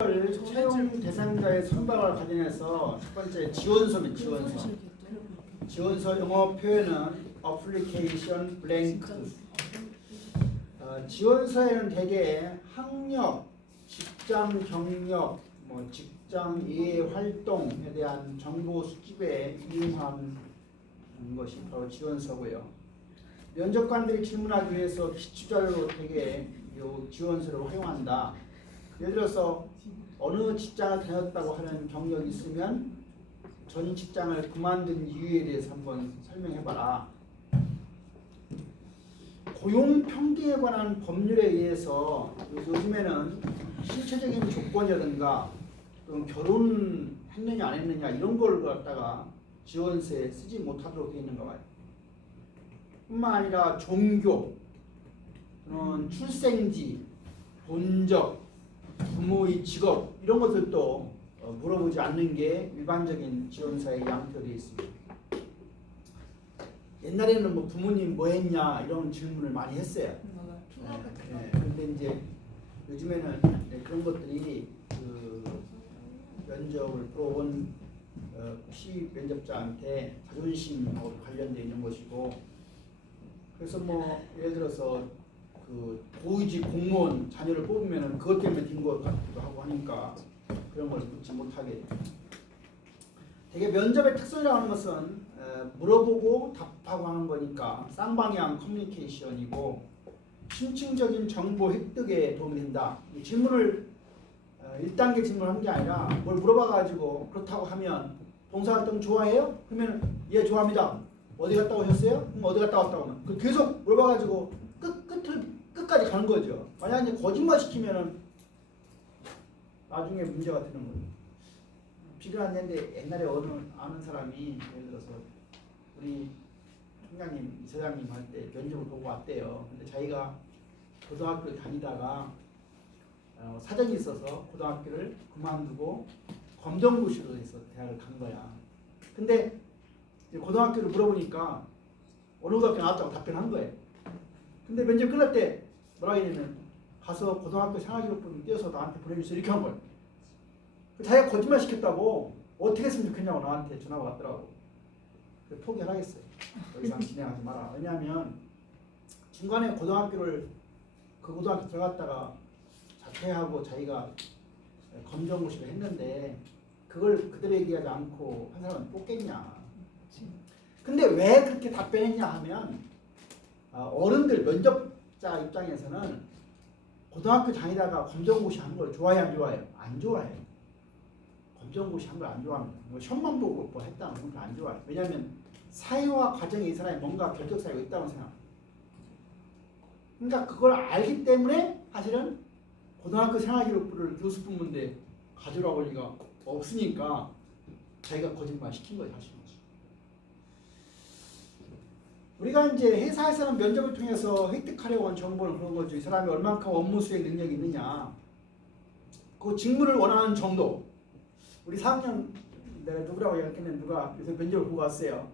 채용 대상자의 선박을 가정해서 첫 번째 지원서입니다. 지원서. 지원서 영어 표현은 application blank. 지원서에는 대개 학력, 직장 경력, 직장 이해 활동에 대한 정보 수집에 이용하는 것이 바로 지원서고요. 면접관들이 질문하기 위해서 기초자료로 대개 이 지원서를 활용한다. 예를 들어서 어느 직장을 다녔다고 하는 경력이 있으면 전 직장을 그만둔 이유에 대해서 한번 설명해봐라. 고용 평등에 관한 법률에 의해서 요즘에는 신체적인 조건이라든가 또는 결혼했느냐 안 했느냐 이런 걸 갖다가 지원서에 쓰지 못하도록 되어 있는가 봐요. 뿐만 아니라 종교, 또는 출생지, 본적, 부모의 직업 이런 것들도 물어보지 않는 게 일반적인 지원서의 양표되어 있습니다. 옛날에는 부모님 뭐 했냐 이런 질문을 많이 했어요. 그런데 이제 요즘에는 그런 것들이 면접을 보러 온 면접자한테 자존심하고 관련되어 있는 것이고, 그래서 예를 들어서 고위직 공무원 자녀를 뽑으면 그것 때문에 된 것 같기도 하고 하니까 그런 걸 묻지 못하게. 되게 면접의 특성이라고 하는 것은 물어보고 답하고 하는 거니까 쌍방향 커뮤니케이션이고 심층적인 정보 획득에 도움이 된다. 질문을 1단계 질문한 게 아니라 뭘 물어봐가지고 그렇다고 하면 봉사활동 좋아해요? 그러면 예 좋아합니다. 어디 갔다 오셨어요? 그럼 어디 갔다 왔다고 하면 계속 물어봐가지고 끝까지 가는 거죠. 만약 이제 거짓말 시키면은 나중에 문제가 되는 거예요. 필요한 예인데 옛날에 아는 사람이 예를 들어서 우리 총장님, 이사장님 할 때 면접을 보고 왔대요. 근데 자기가 고등학교 다니다가 사정이 있어서 고등학교를 그만두고 검정고시로 해서 대학을 간 거야. 근데 고등학교를 물어보니까 어느 고등학교 나왔다고 답변한 거예요. 근데 면접 끝날 때 뭐라고 했냐면 가서 고등학교 생활기록부 떼어서 나한테 보내주세요 이렇게 한 거예요. 자기가 거짓말 시켰다고 어떻게 했으면 좋겠냐고 나한테 전화가 왔더라고. 그래서 포기하라겠어요. 더 이상 진행하지 마라. 왜냐하면 중간에 그 고등학교 들어갔다가 자퇴하고 자기가 검정고시를 했는데 그걸 그대로 얘기하지 않고 한 사람은 뽑겠냐. 근데 왜 그렇게 답변했냐 하면 어른들 면접자 입장에서는 고등학교 다니다가 검정고시 한 걸 좋아해요 안 좋아해요? 안 좋아해요. 검정고시 한 걸 안 좋아합니다. 시험만 보고 했다는 건 안 좋아해요. 왜냐하면 사회와 과정에 이 사람이 뭔가 결격사유가 있다고 생각합니다. 그러니까 그걸 알기 때문에 사실은 고등학교 생활기록부를 교수분 문제 가져올 리가 없으니까 자기가 거짓말 시킨 거예요. 사실. 우리가 이제 회사에서는 면접을 통해서 획득하려고 하는 정보는 그런 거죠. 이 사람이 얼만큼 업무 수행 능력이 있느냐, 그 직무를 원하는 정도. 우리 4학년 내가 누구라고 얘기했는데 누가 요새 면접을 보고 왔어요.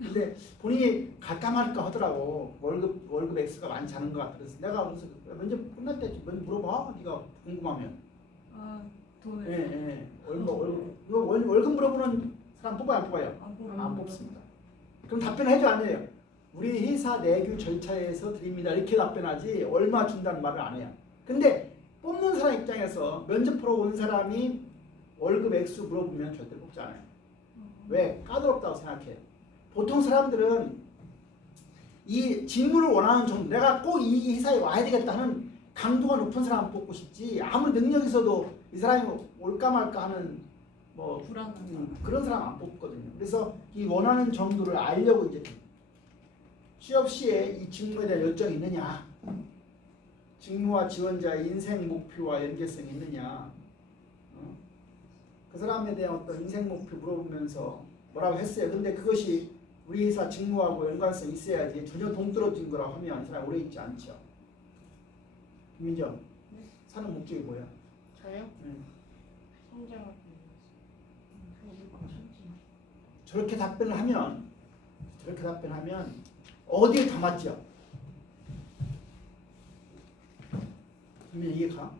근데 본인이 갈까 말까 하더라고. 월급 액수가 많지 않은 것 같아. 그래서 내가 그래서 면접 끝날 때 물어봐. 네가 궁금하면. 돈을. 예. 월급 물어보는 사람 뽑아요 안 뽑아요? 안 뽑습니다. 그럼 답변해줘 안 해요? 우리 회사 내규 절차에서 드립니다. 이렇게 답변하지 얼마 준다는 말을 안 해요. 근데 뽑는 사람 입장에서 면접 보러 온 사람이 월급 액수 물어보면 절대 뽑지 않아요. 왜? 까다롭다고 생각해요. 보통 사람들은 이 직무를 원하는 정도, 내가 꼭 이 회사에 와야 되겠다 하는 강도가 높은 사람 뽑고 싶지, 아무리 능력이 있어도 이 사람이 올까 말까 하는 그런 사람 안 뽑거든요. 그래서 이 원하는 정도를 알려고 이제 취업 시에 이 직무에 대한 열정이 있느냐, 직무와 지원자의 인생 목표와 연계성이 있느냐, 그 사람에 대한 어떤 인생 목표 물어보면서 뭐라고 했어요. 근데 그것이 우리 회사 직무하고 연관성이 있어야지 전혀 동떨어진 거라고 하면 이 사람 오래 있지 않죠. 김민정, 네? 사는 목적이 뭐야? 저요? 성장하기 저렇게 답변을 하면 어디에 담았죠? 그러면 이게 가?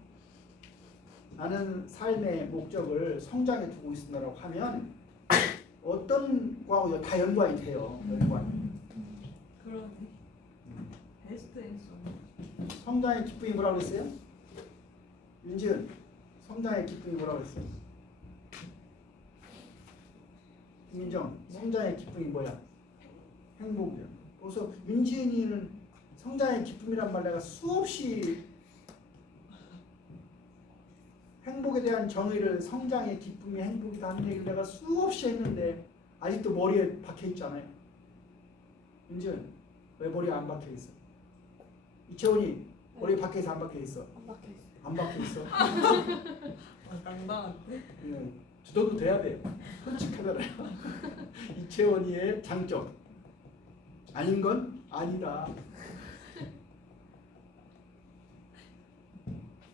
나는 삶의 목적을 성장에 두고 있습니다라고 하면 어떤 거하고 다 연관이 돼요. 연관. 그러네. 베스트 앤서. 성장의 기쁨이 뭐라고 그랬어요? 윤지은, 성장의 기쁨이 뭐라고 그랬어요? 김민정, 성장의 기쁨이 뭐야? 행복이야. 그래서 윤지은이는 성장의 기쁨이란 말 내가 수없이 행복에 대한 정의를 성장의 기쁨이 행복이다 하는 얘기를 내가 수없이 했는데 아직도 머리에 박혀 있잖아요. 윤지은, 왜 머리에 안 박혀 있어? 이채원이 머리에 박혀 있어, 안 박혀 있어? 안 박혀 있어요. 안 박혀 있어. 당당한데? 예, 주도도 돼야 돼요. 솔직하잖아요. 이채원이의 장점. 아닌 건 아니다.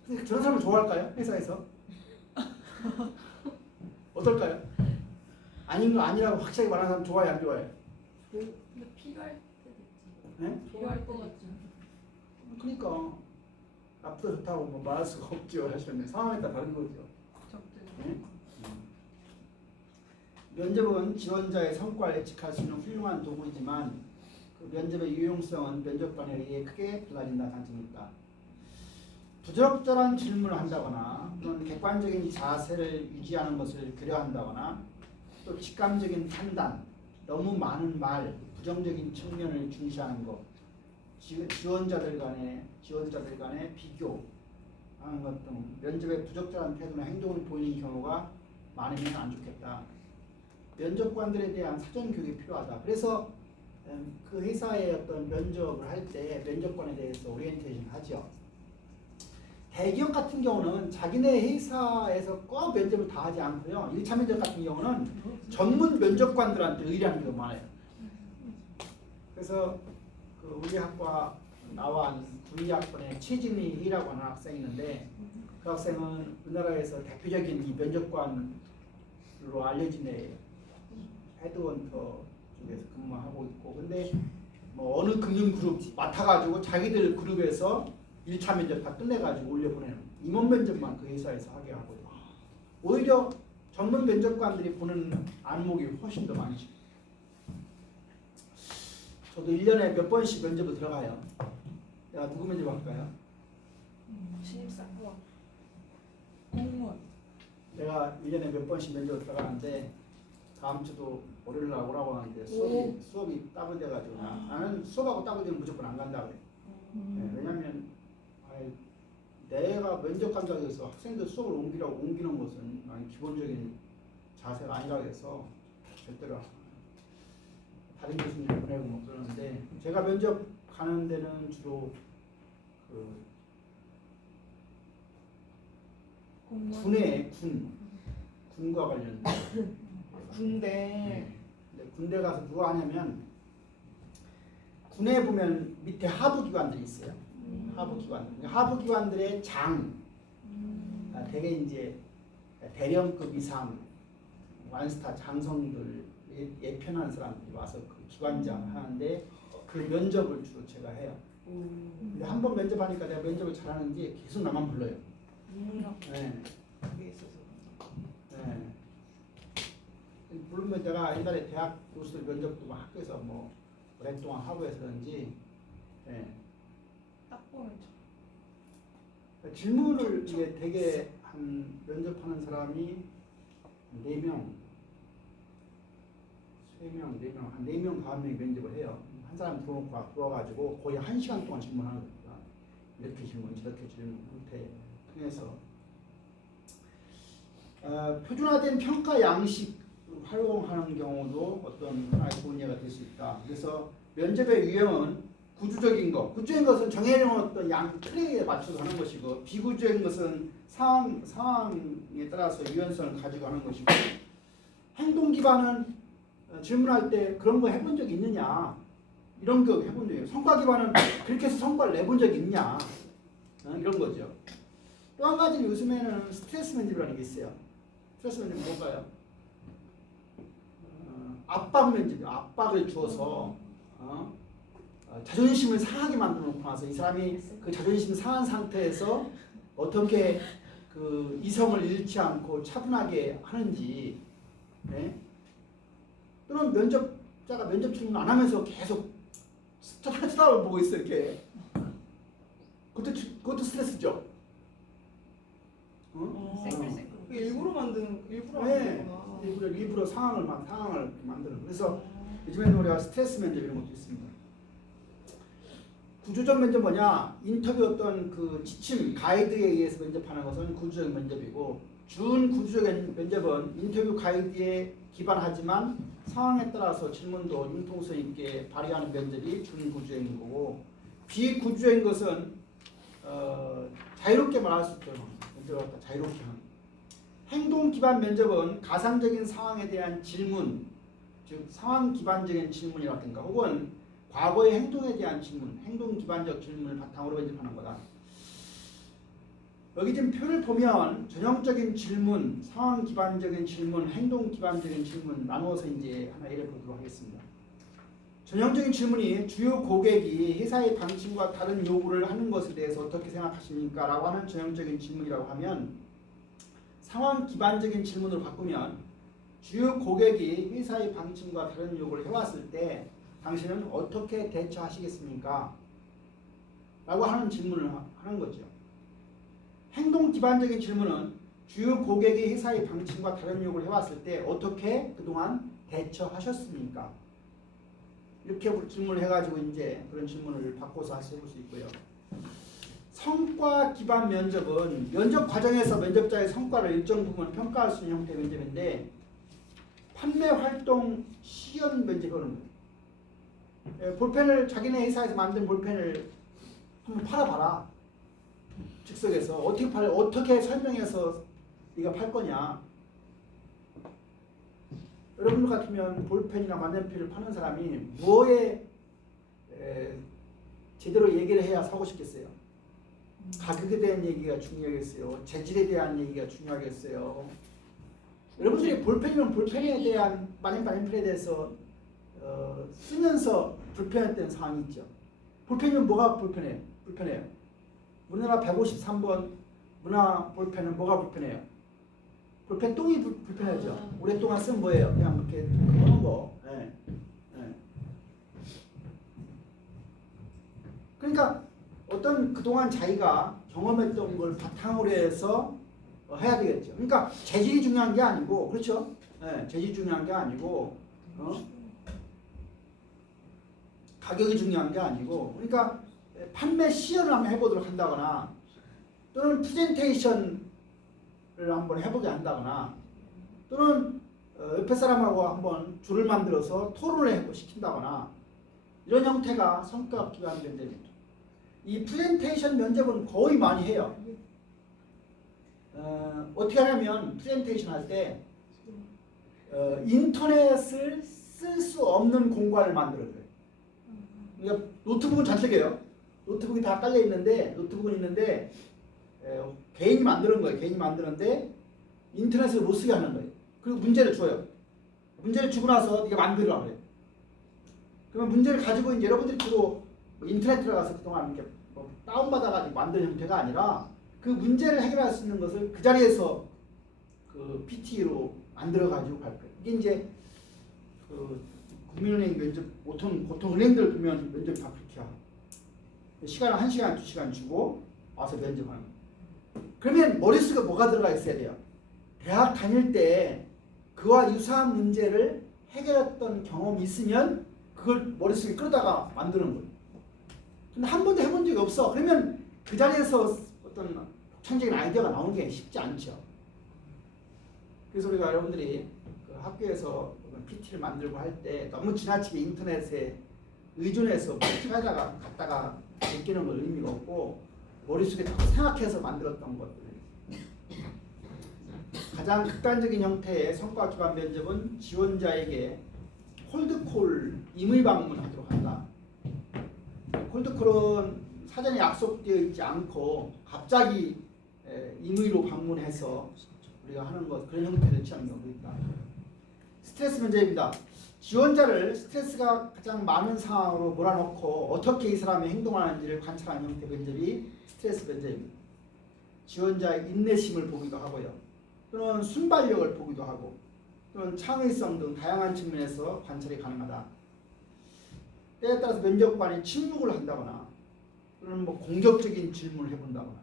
근데 저런 사람을 좋아할까요? 회사에서? 어떨까요? 아닌 거 아니라고 확실하게 말하는 사람 좋아해, 안 좋아해? 근데 필요할 때 됐지. 네? 필요할 것 같지. 그러니까 나쁘다 좋다고 뭐 말할 수가 없죠. 사실은 상황에 따라 다른 거죠. 적들. 네? 면접은 지원자의 성과를 예측할 수 있는 훌륭한 도구이지만 그 면접의 유용성은 면접관에 의해 크게 달라진다는 단점이 있다. 부적절한 질문을 한다거나 또는 객관적인 자세를 유지하는 것을 그려한다거나 또 직감적인 판단, 너무 많은 말, 부정적인 측면을 중시하는 것, 지원자들 간의 비교하는 것 등 면접에 부적절한 태도나 행동을 보이는 경우가 많으면 안 좋겠다. 면접관들에 대한 사전 교육이 필요하다. 그래서 그 회사의 어떤 면접을 할 때 면접관에 대해서 오리엔테이션 하죠. 대기업 같은 경우는 자기네 회사에서 꼭 면접을 다 하지 않고요. 1차 면접 같은 경우는 전문 면접관들한테 의뢰하는 경우가 많아요. 그래서 그 우리 학과 나와 군의학번에 최진희라고 하는 학생이 있는데 그 학생은 우리나라에서 대표적인 이 면접관으로 알려진 애예요. 헤드헌터 쪽에서 근무하고 있고 근데 뭐 어느 금융그룹 맡아가지고 자기들 그룹에서 1차 면접 다 끝내가지고 올려보내는 임원 면접만 그 회사에서 하게 하고요. 오히려 전문 면접관들이 보는 안목이 훨씬 더 많죠. 저도 1년에 몇 번씩 면접을 들어가요. 내가 누구 면접 할까요? 신입사원. 공무원. 내가 1년에 몇 번씩 면접을 들어가는데 다음 주도 월요일 날 오라고 하는데 수업이 따분돼가지고 나는 수업하고 따분되면 무조건 안 간다 그래. 네, 왜냐면 내가 면접 간다고 해서 학생들 수업을 옮기는 것은 기본적인 자세가 아니라고 해서 절대로 다른 교수님 보내고 뭐 그러는데 제가 면접 가는 데는 주로 그 군과 관련된 군대. 근데 군대 가서 누가 하냐면 군에 보면 밑에 하부기관들이 있어요. 하부기관들의 장, 대개 이제 대령급 이상 완스타 장성들 예편한 사람들이 와서 그 기관장 하는데 그 면접을 주로 제가 해요. 근데 한 번 면접하니까 내가 면접을 잘하는지 계속 나만 불러요. 네. 그게 있어서. 네. 물론 내가 옛날에 대학 교수들 면접도 막 학교에서 뭐 오랫동안 하고 해서인지 네. 딱 보면 질문을 이게 되게 한 면접하는 사람이 4명, 3명, 4명, 한 4명, 5명이 면접을 해요. 한 사람 들어와가지고 거의 1시간 동안 질문하는 거니까 이렇게 질문, 저렇게 질문 형태 통해서 표준화된 평가 양식 활용하는 경우도 어떤 하나의 좋은 예가 될 수 있다. 그래서 면접의 유형은 구조적인 것은 정해놓은 어떤 틀에 맞춰서 하는 것이고 비구조적인 것은 상황에 따라서 유연성을 가지고 하는 것이고 행동 기반은 질문할 때 그런 거 해본 적 있느냐 이런 거 해본 적이에요. 성과 기반은 그렇게 해서 성과를 내본 적이 있냐 이런 거죠. 또 한 가지는 요즘에는 스트레스 면접이라는 게 있어요. 스트레스 면접은 뭘까요? 압박 면접이요. 압박을 주어서 자존심을 상하게 만들어 놓고 나서 이 사람이 그 자존심 상한 상태에서 어떻게 그 이성을 잃지 않고 차분하게 하는지, 네? 또는 면접자가 면접 질문 안 하면서 계속 쳐다보고 있어 이렇게. 그것도 스트레스죠. 그 일부러 만드는 네. 거구나. 일부러 상황을 만드는. 그래서 요즘에는 우리가 스트레스 면접 이런 것도 있습니다. 구조적 면접 뭐냐? 인터뷰 어떤 그 지침, 가이드에 의해서 면접하는 것은 구조적 면접이고, 준구조적 면접은 인터뷰 가이드에 기반하지만 상황에 따라서 질문도 융통성 있게 발휘하는 면접이 준구조적인 거고, 비구조적인 것은 자유롭게 말할 수 있죠. 면접을 갖다 자유롭게 하는. 행동 기반 면접은 가상적인 상황에 대한 질문, 즉 상황 기반적인 질문이라든가 혹은 과거의 행동에 대한 질문, 행동 기반적 질문을 바탕으로 면접하는 거다. 여기 지금 표를 보면 전형적인 질문, 상황 기반적인 질문, 행동 기반적인 질문 나누어서 이제 하나 예를 보도록 하겠습니다. 전형적인 질문이 주요 고객이 회사의 방침과 다른 요구를 하는 것에 대해서 어떻게 생각하십니까? 라고 하는 전형적인 질문이라고 하면, 상황 기반적인 질문으로 바꾸면 주요 고객이 회사의 방침과 다른 요구를 해왔을 때 당신은 어떻게 대처하시겠습니까? 라고 하는 질문을 하는 거죠. 행동 기반적인 질문은 주요 고객이 회사의 방침과 다른 요구를 해왔을 때 어떻게 그동안 대처하셨습니까? 이렇게 질문을 해가지고 이제 그런 질문을 바꿔서 해볼 수 있고요. 성과 기반 면접은 면접 과정에서 면접자의 성과를 일정 부분 평가할 수 있는 형태의 면접인데, 판매 활동 시연 면접이라는 거예요. 볼펜을 자기네 회사에서 만든 볼펜을 한번 팔아봐라. 즉석에서 어떻게 설명해서 네가 팔 거냐. 여러분들 같으면 볼펜이나 만년필을 파는 사람이 뭐에 제대로 얘기를 해야 사고 싶겠어요? 가격에 대한 얘기가 중요하겠어요? 재질에 대한 얘기가 중요하겠어요? 여러분들이 볼펜이면 볼펜에 대한 만년필에 대해서 쓰면서 불편했던 상황이 있죠. 볼펜이면 뭐가 불편해요? 우리나라 153번 문화 볼펜은 뭐가 불편해요? 볼펜 똥이 불편하죠. 오랫동안 쓴 뭐예요? 그냥 이렇게 하는 거. 네. 네. 그러니까 어떤 그동안 자기가 경험했던 걸 바탕으로 해서 해야 되겠죠. 그러니까 재질이 중요한 게 아니고, 그렇죠? 네, 재질이 중요한 게 아니고, 가격이 중요한 게 아니고, 그러니까 판매 시연을 한번 해보도록 한다거나, 또는 프레젠테이션을 한번 해보게 한다거나, 또는 옆에 사람하고 한번 줄을 만들어서 토론을 시킨다거나, 이런 형태가 성과 기반 면접입니다. 이 프레젠테이션 면접은 거의 많이 해요. 어떻게 하냐면 프레젠테이션 할 때 인터넷을 쓸 수 없는 공간을 만들어줘요. 그러니까 노트북은 잔뜩해요. 노트북이 다 깔려 있는데 개인이 만드는 거예요. 개인이 만드는데 인터넷을 못 쓰게 하는 거예요. 그리고 문제를 줘요. 문제를 주고 나서 네가 만들으라고 그래요. 그러면 문제를 가지고 이제 여러분들이 주로 인터넷 들어가서 그동안 이렇게 다운받아가지고 만든 형태가 아니라 그 문제를 해결할 수 있는 것을 그 자리에서 그 PT로 만들어가지고 발표해요. 이게 이제 그 국민은행 면접, 보통 은행들 보면 면접 다 그렇게 하고 시간을 1시간, 2시간 주고 와서 면접하는 거예요. 그러면 머릿속에 뭐가 들어가 있어야 돼요? 대학 다닐 때 그와 유사한 문제를 해결했던 경험이 있으면 그걸 머릿속에 끌어다가 만드는 거예요. 근데 한 번도 해본 적이 없어. 그러면 그 자리에서 어떤 독창적인 아이디어가 나오는 게 쉽지 않죠. 그래서 우리가 여러분들이 그 학교에서 PT를 만들고 할 때 너무 지나치게 인터넷에 의존해서 찾아가 갖다가 제끼는 건 의미가 없고 머릿속에 딱 생각해서 만들었던 것들. 가장 극단적인 형태의 성과 기반 면접은 지원자에게 콜드콜 임의 방문하도록 한다. 콜드콜은 사전에 약속되어 있지 않고 갑자기 임의로 방문해서 우리가 하는 것, 그런 형태를 취하는 경우도 있다. 스트레스 면접입니다. 지원자를 스트레스가 가장 많은 상황으로 몰아넣고 어떻게 이 사람이 행동하는지를 관찰하는 형태 면접이 스트레스 면접입니다. 지원자의 인내심을 보기도 하고요. 또는 순발력을 보기도 하고 또는 창의성 등 다양한 측면에서 관찰이 가능하다. 때에 따라서 면접관이 침묵을 한다거나 또는 뭐 공격적인 질문을 해본다거나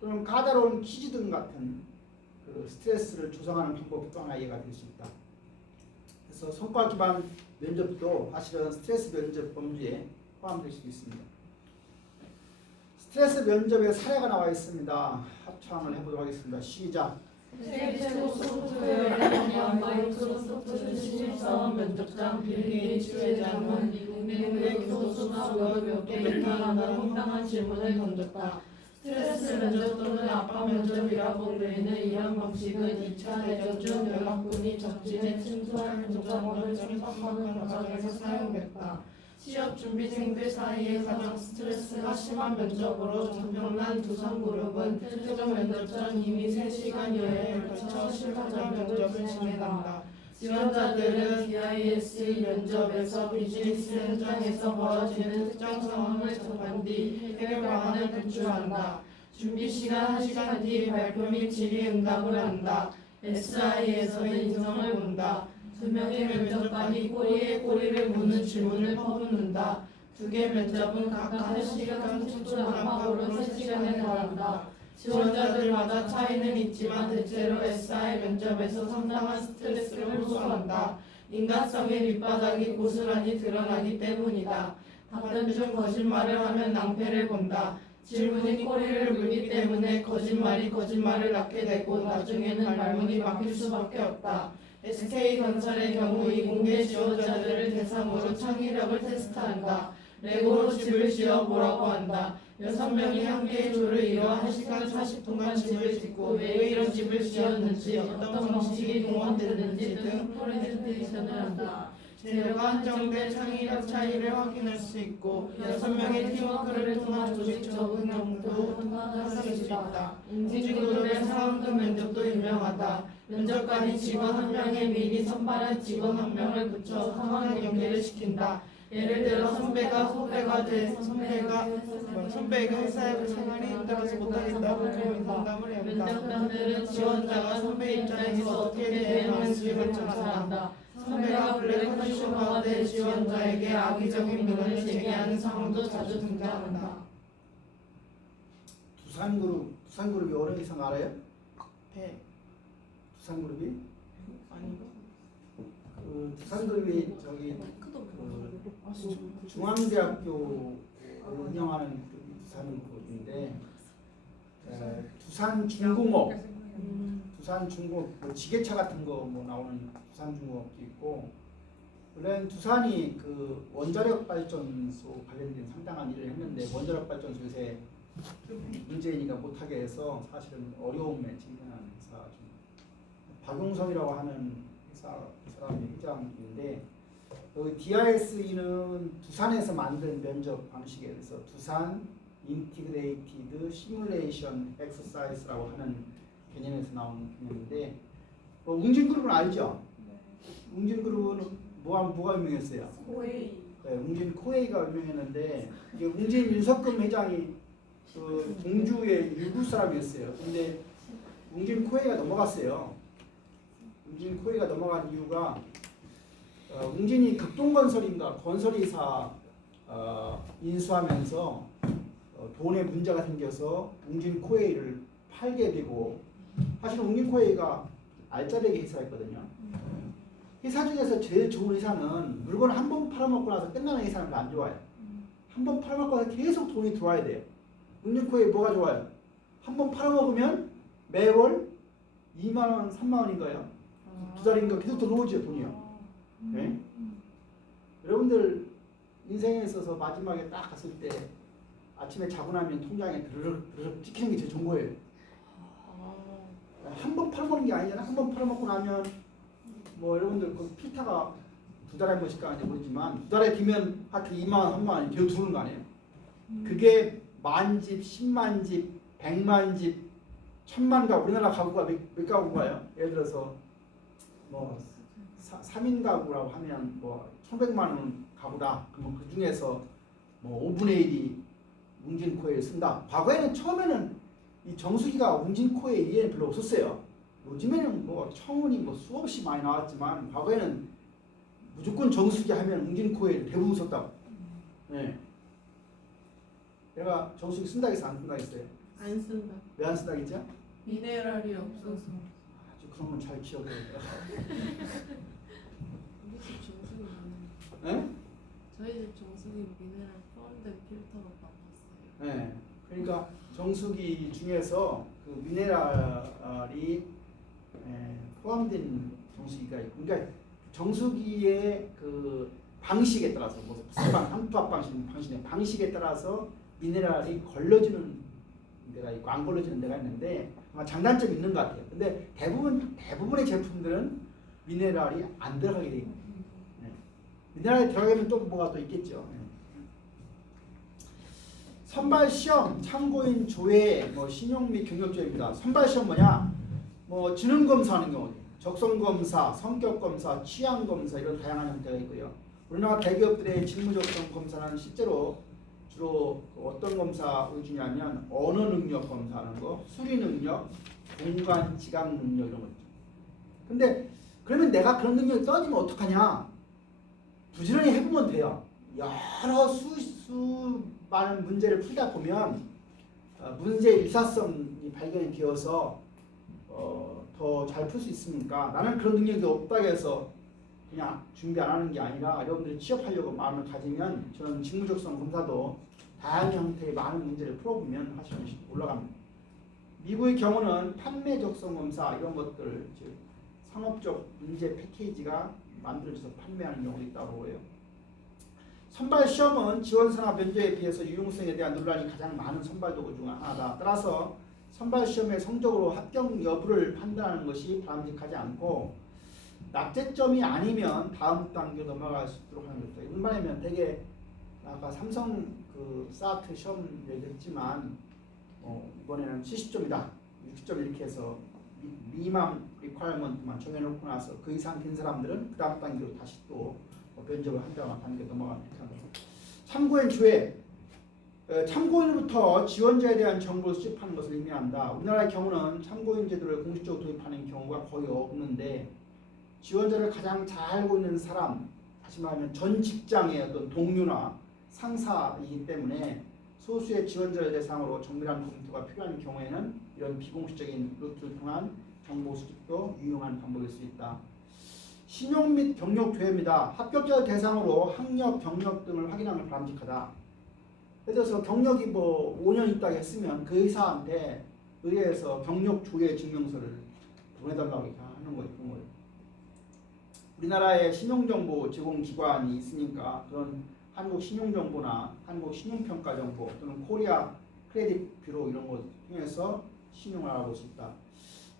또는 까다로운 퀴즈 등 같은 그 스트레스를 조성하는 방법이 또 하나 이해가 될 수 있다. 그래서 성과 기반 면접도 사실은 스트레스 면접 범주에 포함될 수 있습니다. 스트레스 면접의 사례가 나와 있습니다. 합창을 해보도록 하겠습니다. 시작. 세계 최고 소프트웨어 개발자 마이크로소프트 신입사원 면접장 빌 게이츠 회장은 미국의 교수수업을 몇 개 이탈하는 황당한 질문을 던졌다. 스트레스 면접 또는 압박 면접이라고 불리는 이런 방식은 2차 대전 중 연합군이 적진에 침투할 군사권을 침범하는 과정에서 사용됐다. 취업 준비생들 사이에 가장 스트레스가 심한 면접으로 전명난 두산그룹은 최종 면접 전 이미 3시간여에 걸쳐 실무자 면접을 진행한다. 지원자들은 DISC 면접에서 비즈니스 현장에서 벌어지는 특정 상황을 접한 뒤 해결 방안을 도출한다. 준비 시간 1시간 뒤 발표 및 질의 응답을 한다. SI에서는 인성을 본다. 2명의 면접관이 꼬리에 꼬리를 무는 질문을 퍼붓는다. 2개 면접은 각각 1시간 30분 안팎으로 3시간에 달한다. 지원자들마다 차이는 있지만 대체로 SI 면접에서 상당한 스트레스를 호소한다. 인간성의 밑바닥이 고스란히 드러나기 때문이다. 답변 중 거짓말을 하면 낭패를 본다. 질문이 꼬리를 물기 때문에 거짓말을 낳게 되고 나중에는 말문이 막힐 수밖에 없다. SK건설의 경우 이 공개 지원자들을 대상으로 창의력을 테스트한다. 레고로 집을 지어 보라고 한다. 6명이 함께 조를 이뤄 1시간 40분간 집을 짓고 왜 이런 집을 지었는지 어떤 방식이 동원됐는지 등 프레젠테이션을 한다. 재료가 한정된 창의력 차이를 확인할 수 있고 6명의 팀워크를 통한 조직 적응력도 확인할 수 있다. 응징그룹의 상황극 면접도 유명하다. 면접관이 직원 1명에 미리 선발한 직원 1명을 붙여 상황 연계를 시킨다. 예를 들어 선배가 회사에 생활이 힘들어서 못하겠다고 고민 상담을 한다. 면접관들은 지원자가 선배 입장에서 어떻게 대응하는지 관찰한다. 선배가 블랙 컨슈머가 된 지원자에게 악의적인 민원을 제기하는 상황도 자주 등장한다. 두산그룹이 어느 이상 알아요? 배 두산그룹이? 아닌가? 그 두산그룹이 저기 그 중앙대학교 운영하는 그룹이 두산그룹인데 두산중공업 뭐 지게차 같은 거 뭐 나오는 두산중공업도 있고 원래는 두산이 그 원자력 발전소 관련된 상당한 일을 했는데 원자력 발전소 요새 문재인이가 못하게 해서 사실은 어려움에 직면하는 회사 중 박용성이라고 하는 회사 그 사람이 회장인데 여기 DISE는 두산에서 만든 면접 방식에 대해서 두산 인티그레이티드 시뮬레이션 엑서사이즈라고 하는 개념에서 나온 개념인데 웅진그룹은 알죠? 웅진그룹은 뭐가 유명했어요? 코웨이. 네, 웅진 코웨이가 유명했는데 이게 웅진 윤석금 회장이 그 동주의 일부 사람이었어요. 근데 웅진 코웨이가 넘어갔어요. 웅진 코웨이가 넘어간 이유가 웅진이 극동건설인가 건설이사 인수하면서 돈에 문제가 생겨서 웅진 코웨이를 팔게 되고 사실 웅진 코웨이가 알짜배기 회사였거든요. 회사 중에서 제일 좋은 회사는 물건 한 번 팔아먹고 나서 끝나는 회사는 별로 안 좋아요. 한 번 팔아먹고 나서 계속 돈이 들어와야 돼요. 웅진 코웨이 뭐가 좋아요? 한 번 팔아먹으면 매월 2만원, 3만원인가요? 2달인가 계속 들어오죠, 돈이요. 네? 여러분들 인생에 있어서 마지막에 딱 갔을 때 아침에 자고 나면 통장에 드르륵 찍히는 게 제일 좋은 거예요. 한 번 팔아먹는 게 아니잖아. 한 번 팔아먹고 나면 뭐 여러분들 그 필타가 2달에 한 번씩 가는지 모르지만 2달에 기면 하여튼 2만원, 3만원이 계속 들어오는 거 아니에요. 그게 만집, 10만집, 100만집, 1000만가 우리나라 가구가 몇 가구가요? 예를 들어서 뭐 3인 가구라고 하면 뭐 1,100만원 가구다. 그러면 그 중에서 뭐 5분의 1이 웅진 코웨이를 쓴다. 과거에는 처음에는 이 정수기가 웅진코에 이해는 별로 없었어요. 요즘에는 뭐 청운이 뭐 수없이 많이 나왔지만 과거에는 무조건 정수기 하면 웅진코에 대부분 썼다고. 네. 내가 정수기 쓴다겠어 안 쓴다겠어요? 안 쓴다. 왜 안 쓴다겠죠? 미네랄이 없어서. 아주 그런 건 잘 기억해요. 우리 집 정수기 미네랄. 네? 저희 집 정수기 미네랄 포함된 필터로 바꿨어요. 네. 그러니까 정수기 중에서 그 미네랄이 포함된 정수기가 있고, 그러니까 정수기의 그 방식에 따라서 뭐 한투압 방식에 따라서 미네랄이 걸러지는 데가 있고 안 걸러지는 데가 있는데 아마 장단점이 있는 것 같아요. 근데 대부분의 제품들은 미네랄이 안 들어가게 돼 있고, 미네랄이 들어가면 또 뭐가 또 있겠죠. 선발 시험, 참고인 조회, 뭐 신용 및 경력 조회입니다. 선발 시험 뭐냐? 뭐 지능 검사하는 경우, 적성 검사, 성격 검사, 취향 검사 이런 다양한 형태가 있고요. 우리나라 대기업들의 직무 적성 검사는 실제로 주로 어떤 검사 위주냐면 언어 능력 검사하는 거, 수리 능력, 공간 지각 능력 이런 거 있죠. 근데 그러면 내가 그런 능력이 떨어지면 어떡하냐? 부지런히 해보면 돼요. 여러 수많은 문제를 풀다 보면 문제의 일사성이 발견이 되어서 더 잘 풀 수 있으니까 나는 그런 능력이 없다고 해서 그냥 준비 안 하는 게 아니라 여러분들이 취업하려고 마음을 가지면 저는 직무적성 검사도 다양한 형태의 많은 문제를 풀어보면 하시면 올라갑니다. 미국의 경우는 판매 적성 검사 이런 것들 즉 상업적 문제 패키지가 만들어져서 판매하는 경우도 있다고 해요. 선발 시험은 지원서나 면접에 비해서 유용성에 대한 논란이 가장 많은 선발 도구 중 하나다. 따라서 선발 시험의 성적으로 합격 여부를 판단하는 것이 바람직하지 않고 낙제점이 아니면 다음 단계 넘어갈 수 있도록 하는 것이다. 일반이면 되게 아까 삼성 그 사트 시험 얘기했지만 이번에는 70점이다, 60점 이렇게 해서 미만 리퀘어먼트만 정해놓고 나서 그 이상 된 사람들은 그 다음 단계로 다시 또 면접을 한다거나 단계 넘어가는 이렇게 하는 거죠. 참고인 조회, 참고인으로부터 지원자에 대한 정보를 수집하는 것을 의미한다. 우리나라의 경우는 참고인 제도를 공식적으로 도입하는 경우가 거의 없는데 지원자를 가장 잘 알고 있는 사람, 다시 말하면 전 직장의 어떤 동료나 상사이기 때문에 소수의 지원자를 대상으로 정밀한 검토가 필요한 경우에는 이런 비공식적인 루트를 통한 정보 수집도 유용한 방법일 수 있다. 신용 및 경력 조회입니다. 합격자를 대상으로 학력, 경력 등을 확인하는 걸 바람직하다. 예를 들어서 경력이 뭐 5년 있다고 했으면 그 의사한테 의뢰해서 경력 조회 증명서를 보내달라고 하는 거예요. 그런 거예요. 우리나라에 신용정보 제공기관이 있으니까 그런 한국신용정보나 한국신용평가정보 또는 코리아 크레딧 뷰로 이런 거 통해서 신용을 알아볼 수 있다.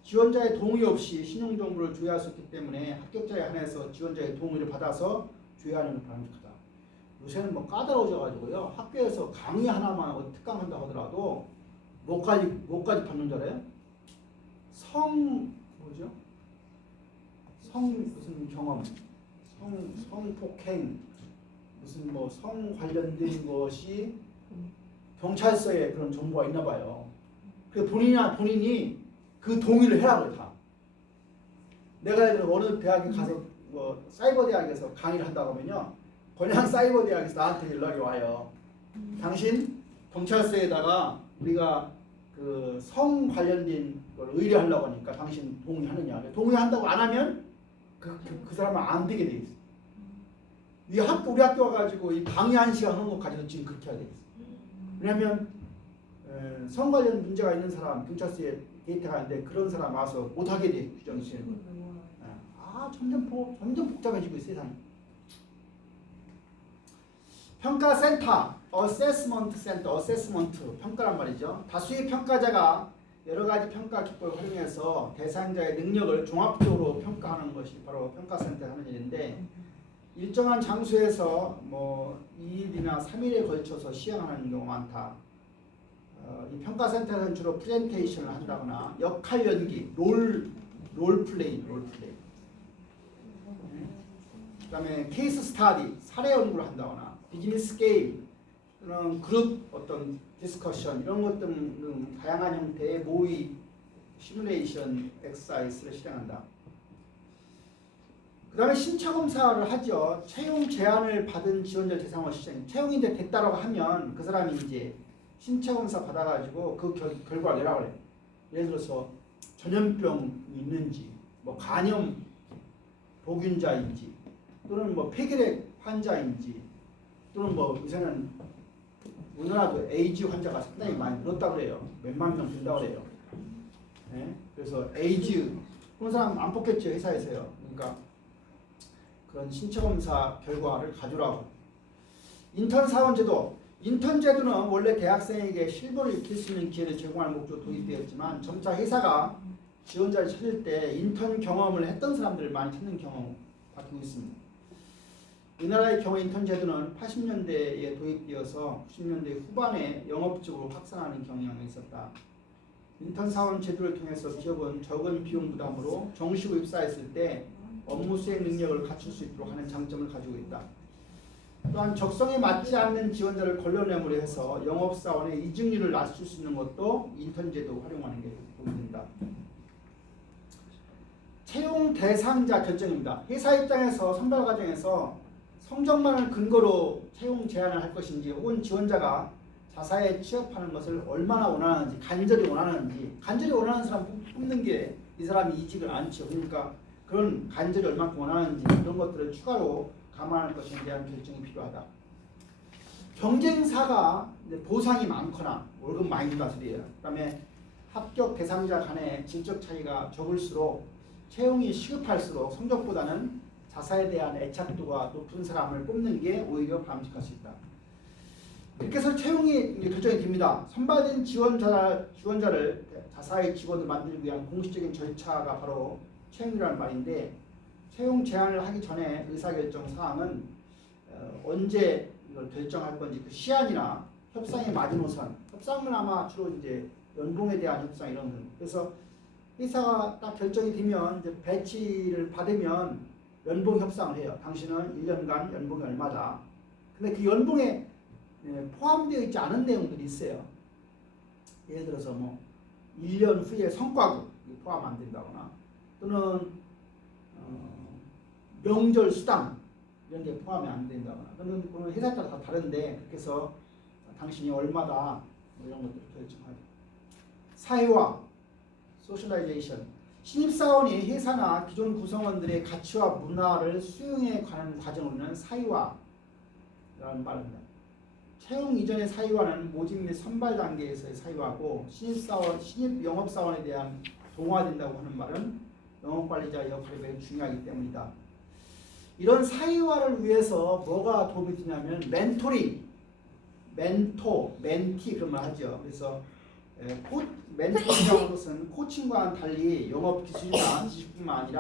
지원자의 동의 없이 신용정보를 조회할 수 있기 때문에 합격자에 한해서 지원자의 동의를 받아서 조회하는 걸 바람직하다. 요새는 뭐 까다로워져가지고요. 학교에서 강의 하나만 특강한다고 하더라도 뭐까지 받는 줄 알아요? 뭐죠? 무슨 경험, 성폭행, 무슨 뭐 성 관련된 것이 경찰서에 그런 정보가 있나 봐요. 그 본인이 그 동의를 해라고요, 다. 내가 어느 대학에 가서 뭐 사이버 대학에서 강의를 한다고 하면요, 그냥 사이버 대학에서 나한테 연락이 와요. 당신 경찰서에다가 우리가 그 성 관련된 걸 의뢰하려고 하니까 당신 동의하느냐? 동의한다고 안 하면 그 사람은 안 되게 돼 있어. 우리 학교 와가지고 이 강의 1시간 하는 거 가지고 지금 그렇게 하게 돼 있어. 왜냐면 성 관련 문제가 있는 사람 경찰서에 데이터가 있는데 그런 사람 와서 못하게 돼 규정이 쓰는 거예요. 점점 복잡해지고 있어요, 세상이. 평가센터, 어세스먼트 센터, 어세스먼트 평가란 말이죠. 다수의 평가자가 여러 가지 평가 기법을 활용해서 대상자의 능력을 종합적으로 평가하는 것이 바로 평가센터에 하는 일인데 일정한 장소에서 뭐 2일이나 3일에 걸쳐서 시행하는 경우가 많다. 이 평가센터는 주로 프레젠테이션을 한다거나 역할 연기, 롤플레이. 그다음에 케이스 스터디, 사례 연구를 한다거나 비즈니스 게임, 또는 그룹 어떤 디스커션 이런 것들은 다양한 형태의 모의 시뮬레이션 엑서사이즈를 실행한다. 그 다음에 신체 검사를 하죠. 채용 제안을 받은 지원자 대상으로 시행. 채용이 이제 됐다라고 하면 그 사람이 이제 신체 검사 받아가지고 그 결과를 내라고 그래. 예를 들어서 전염병이 있는지, 뭐 간염 보균자인지, 또는 뭐 폐결핵 환자인지, 또는 뭐 요새는 우리나라도 에이즈 환자가 상당히 많이 늘었다고 그래요. 몇만 명 된다고 그래요. 네? 그래서 에이즈 그런 사람 안 뽑겠죠, 회사에서요. 그러니까 그런 신체 검사 결과를 가져라고. 인턴 사원 제도. 인턴 제도는 원래 대학생에게 실버를 익힐 수 있는 기회를 제공할 목적으로 도입되었지만 점차 회사가 지원자를 찾을 때 인턴 경험을 했던 사람들을 많이 찾는 경우 바뀌고 있습니다. 우리나라의 경우 인턴 제도는 80년대에 도입되어서 90년대 후반에 영업적으로 확산하는 경향이 있었다. 인턴 사원 제도를 통해서 기업은 적은 비용 부담으로 정식으로 입사했을 때 업무 수행 능력을 갖출 수 있도록 하는 장점을 가지고 있다. 또한 적성에 맞지 않는 지원자를 걸러내므로 해서 영업사원의 이직률을 낮출 수 있는 것도 인턴 제도 활용하는 게 도움이 된다. 채용 대상자 결정입니다. 회사 입장에서 선발 과정에서 성적만을 근거로 채용 제안을 할 것인지 혹은 지원자가 자사에 취업하는 것을 얼마나 원하는지 간절히 원하는 사람 뽑는 게 이 사람이 이직을 않죠. 그러니까 그런 간절히 얼마큼 원하는지 이런 것들을 추가로 감안할 것에 대한 결정이 필요하다. 경쟁사가 보상이 많거나 월급 많이 준다 소리예요. 그다음에 합격 대상자 간의 질적 차이가 적을수록 채용이 시급할수록 성적보다는 자사에 대한 애착도가 높은 사람을 뽑는 게 오히려 바람직할 수 있다. 이렇게 해서 채용이 결정이 됩니다. 선발된 지원자를 자사의 직원을 만들기 위한 공식적인 절차가 바로 채용이라는 말인데 채용 제안을 하기 전에 의사결정 사항은 언제 이걸 결정할 건지 그 시한이나 협상의 마지노선, 협상은 아마 주로 이제 연봉에 대한 협상 이런 거. 그래서 회사가 딱 결정이 되면 이제 배치를 받으면 연봉 협상을 해요. 당신은 1년간 연봉이 얼마다. 근데 그 연봉에 포함되어 있지 않은 내용들이 있어요. 예를 들어서 뭐 1년 후에 성과급 포함 안 된다거나 또는 명절 수당 이런 게 포함이 안 된다거나 그건 회사에 따라 다 다른데 그래서 당신이 얼마다 뭐 이런 것들을 결정하죠. 사회화, 소셜라이제이션. 신입사원이 회사나 기존 구성원들의 가치와 문화를 수용해 가는 과정으로는 사회화라는 말을 합니다. 채용 이전의 사회화는 모집 및 선발 단계에서의 사회화고 신입 영업사원에 대한 동화된다고 하는 말은 영업관리자의 역할이 매우 중요하기 때문이다. 이런 사회화를 위해서 뭐가 도움이 되냐면 멘토링, 멘토, 멘티 그런 말 하죠. 그래서 멘토링이라는 것은 코칭과는 달리 영업 기술이나 지식뿐만 아니라